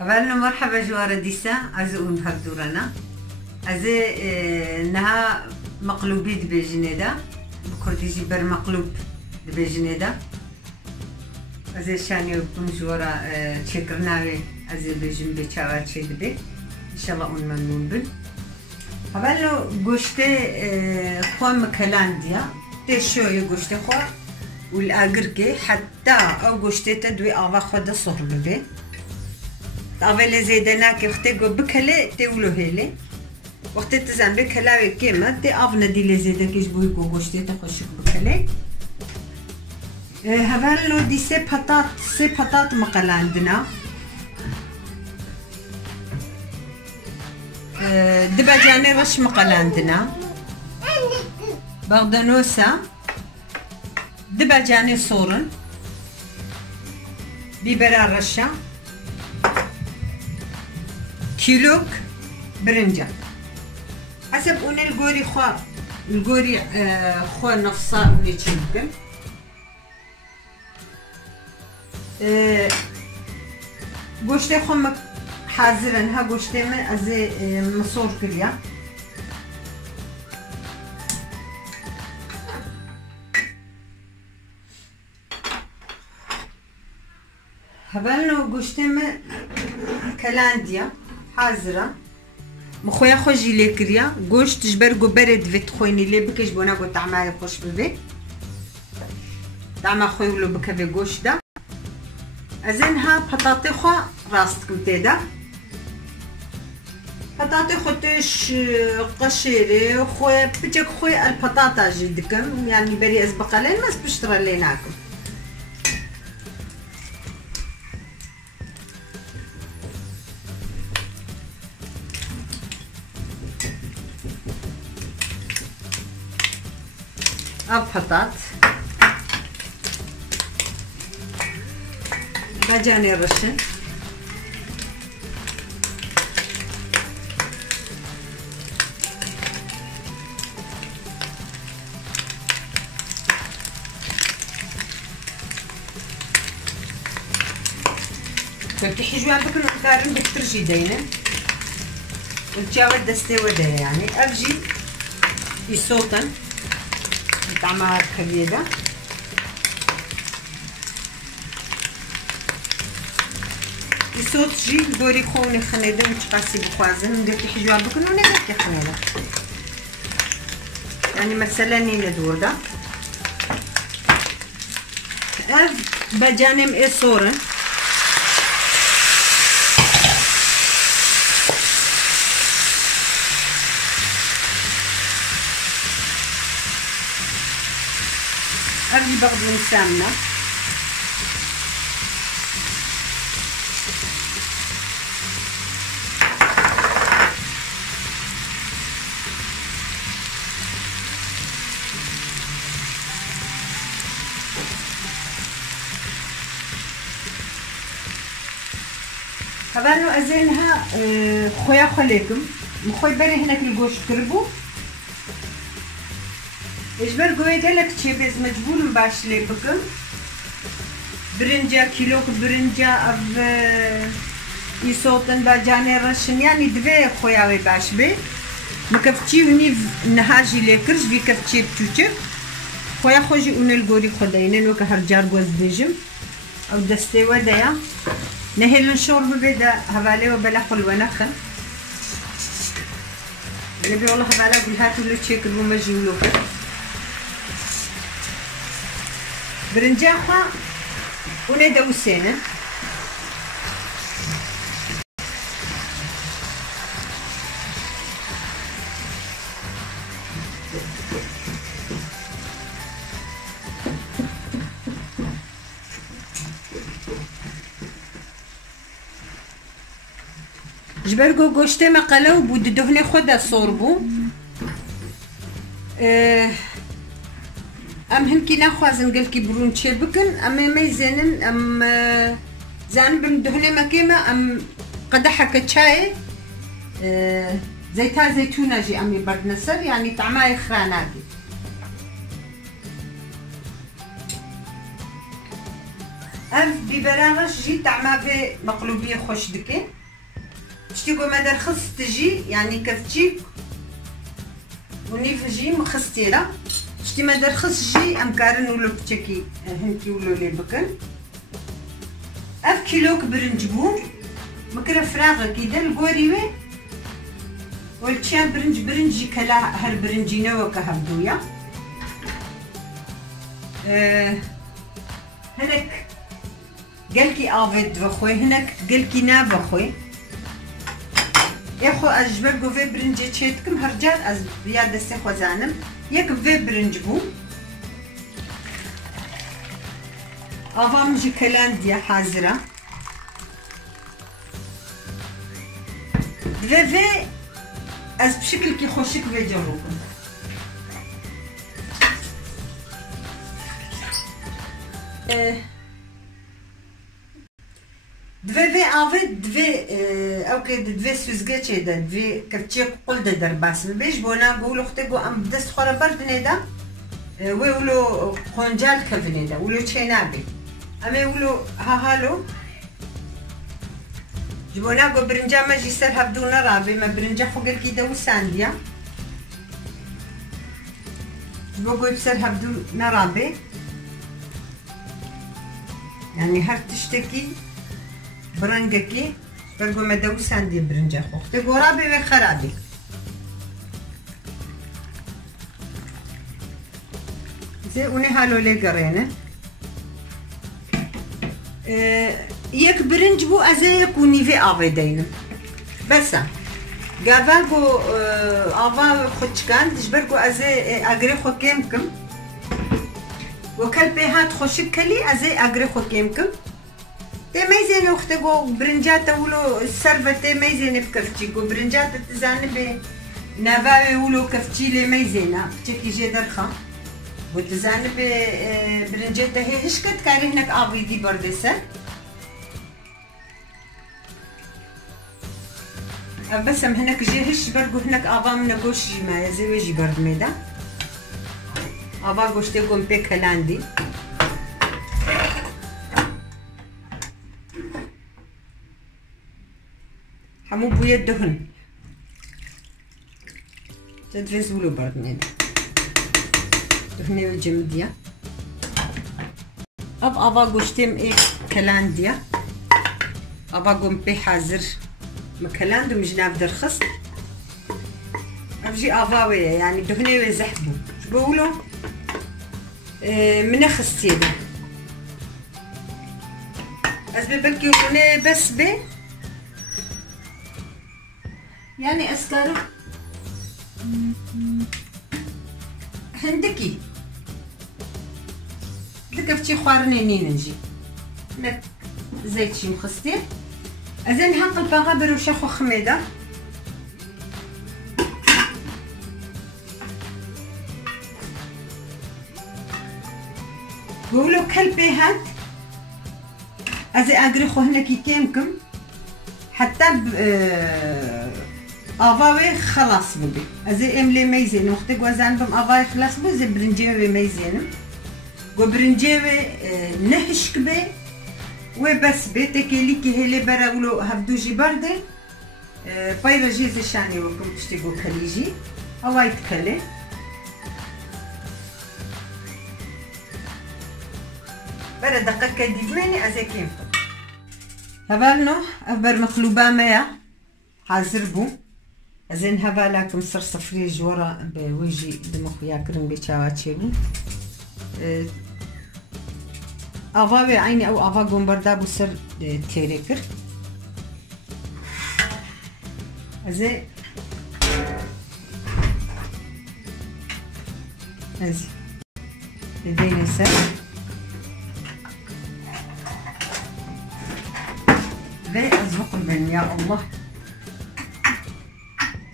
أولنا مرحبا جوار ديسا أزقون بهردورنا أزي نها مقلوبي دبي جنيدا بكردي جبر مقلوب دبي جنيدا أزي شانيو بكم جوارا تشكرناوي أزي بجن بيشاوات شي دبي إن شاء الله أون ممنون بن أولنا قوشتي خوان مكلانديا تشوي قوشتي خوان والأجركي حتى أو قوشتي تدوي أغا خدا صهر ببي أولي زيدنا كي بكلي تولو هيلي وقت تزن بكلاوي كيما تي أفنا دي لي زيدا كيش بوي قوشتي تخشك بكلي هذا دي سي بطاط مقال عندنا دباجاني رش مقال عندنا بغدانوسا دباجاني صورن بيبرا رشا كيلوك برنجة حسب أن الجوري خوا نفسا ولي تشمكن قوشتي خو حاضرا ها قوشتي من أزي مصور كليا هبالنا قوشتي من كلانديا حاضرة مخويا خوجي لي كريا قوش تجبر برد فيت خويني لي بكش بونا قو طعمها يخوش ببي طعمها خوي ولو بكا في قوش دا ازينها بطاطي خو راستكم تيدا بطاطي خو تش قشيري خويا بتجك خويا البطاطا جدكم يعني بري اسبقا لين ما سبشترى ليناكم بطاط باجاني الرشن تفتحي جوان بكن وقارن بكترجي دينا وتجاوز دستي ودا يعني ارجي يصوتن طعمها كبيرة يصوت جي دوري خوني خنيدة وتقاسي بخوازن ندير في حجوة بكن وندير في خنيدة يعني مثلا نين دوردا بجانم اي صورن أبي بغض من سامنة هبانو أزينها خويا خليكم مخوي بري هناك الجوش تربو اجبر قوي قالك تشيبز مجبول مباش لي بكم برنجة كيلوك برنجة أب يصوتن باجاني رشن يعني دبي خوياوي باش بي مكفتشي وني نهاجي لي كرش بي كفتشي بتوچك خويا خوجي اون الغوري خداينن وك هرجار غوز ديجم او دستي ودايا نهل الشرب بدا هبالي وبلا حلوة نخل نبي والله هبالا قول هاتوا لو تشيك الوما جيولوك برنجاخا وندا وسينا جبرقو قوشتي مقلو بود دهني خدا صوربو ام هنكي ناخوازن قلكي برون تشي بكن ام ميزنن ام زان بمدهني مكيمة ام قدحة كتشاي زيتها زيتونة جي امي برد نسر يعني طعمها خراناكي اف ببراغش جي طعمها في مقلوبيه خوش دكي تشتيقو ما درخص تجي يعني كفتشيك ونيف جي مخستيرا شتي ما درخص جي امكارن ولو بتشكي هنكي ولو لي بكن اف كيلو برنجبو مكرا فراغ كيدا القوريوي والتشان برنجي كلا هر برنجينا وكهبدويا هناك قالكي افيد بخوي هناك قالكي نا بخوي ياخو اجبر في برنجي تشيتكم هرجال از بياد السخو زانم ياك في برنجبو افام جي كلانديا حاضره في از بشكل كي خوشك في جروكم دوی آوید دوی او که دوی سوزگه چه ده دوی کفچی قل ده در باس بیش بونا گولو خته گو ام دست خورا برد نیده وی ولو خونجال کف نیده ولو چه نبی اما ولو ها هالو جبونا گو برنجا ما جی سر هبدو نرابی ما برنجا خو گل کی دو ساندیا جبو گو سر هبدو نرابی يعني هر تشتكي برنجكي برجو ما دوس عندي برنجة خوختي قرابي وخرابي زي وني هالو لي قرينه يك برنج بو ازيك وني في افيدين بس قافاقو افا خوتشكان تجبرقو ازي اغري خو كيمكم وكل بيهات خوشك كلي ازي اغري خو كيمكم تميزين اختكو برنجات ولو السرفة تميزين بكفتشيكو برنجات تزان ب نافاوي ولو كفتشي لي ميزينا بتشكي جي درخا وتزان ب برنجات هي هشكت كاري هناك ابي دي بردسه بس هناك جي هش برقو هناك ابا من قوش ما زي وجي برد ميدا ابا قوشتي قوم بيك هلاندي حمو بويا الدهن تدفزولو برد ميدا دهني والجمدية ابا قوشتيم ايه كلانديا ابا قوم بي حازر مكلاندو مجناب درخص ابجي افاوي يعني دهني ويزحبو بقولو منخس سيدا أزبي بلكي وني بس بي يعني أسكارو هندكي دكفتي خوارني نينجي نك زيت شي مخستي أزين حق الباغابر وشاخو خميدة قولوا كلبي هاد ازي اغري خو هنا كي كيمكم حتى افاوي خلاص بودي ازي املي ميزين وقت غوازان بم افاوي خلاص بو زي برنجيوي ميزين غو برنجيوي نهشك بي وبس بيتكي ليكي هلي برا ولو هبدو جي بردي بايرا جيزي شاني وكم تشتيقو كليجي هواي تكلي برا دقيقة ديزماني ازاكين هبالنو افبر مقلوبة ميا حازر بو ازين هبالاكم صر صفريج ورا بوجي دمخو ياكرن بيشاواتشي بو افاوي عيني او افا قنبردا بو سر تيريكر ازي ازي لدينا سر ذي أزبق البن يا الله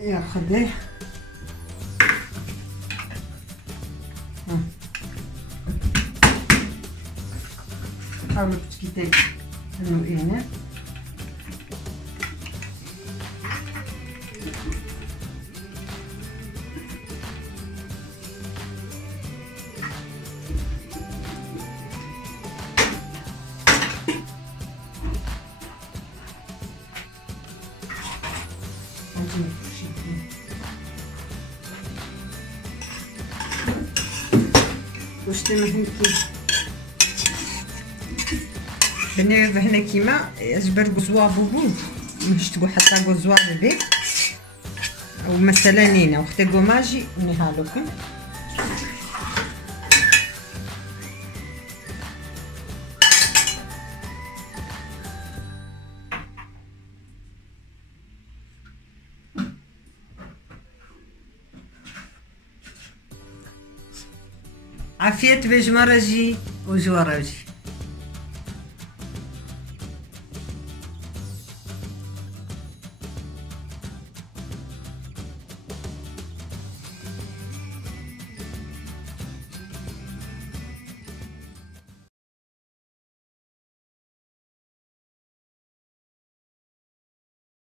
يا خديه حاولوا تكتب انه هنا واش تمهنكي بني بهنا كيما اجبر غزوا بوبو مش تقول حتى غزوا ببي او مثلا نينا وقت غوماجي نهالوكم عافية بجمرجي وجوارجي